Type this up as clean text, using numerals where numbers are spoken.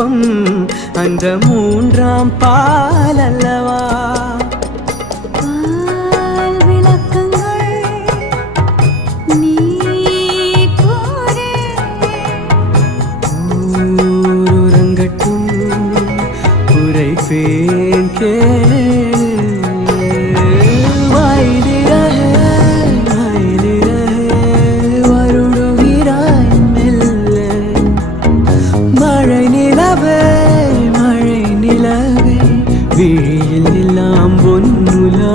விருப்பம் அந்த மூன்றாம் பால் அல்லவா? फेन के वाइली रहे वरुडुगिराय मेल्ले मழை நிலவே விழியில் எல்லாம் பொன்னுலா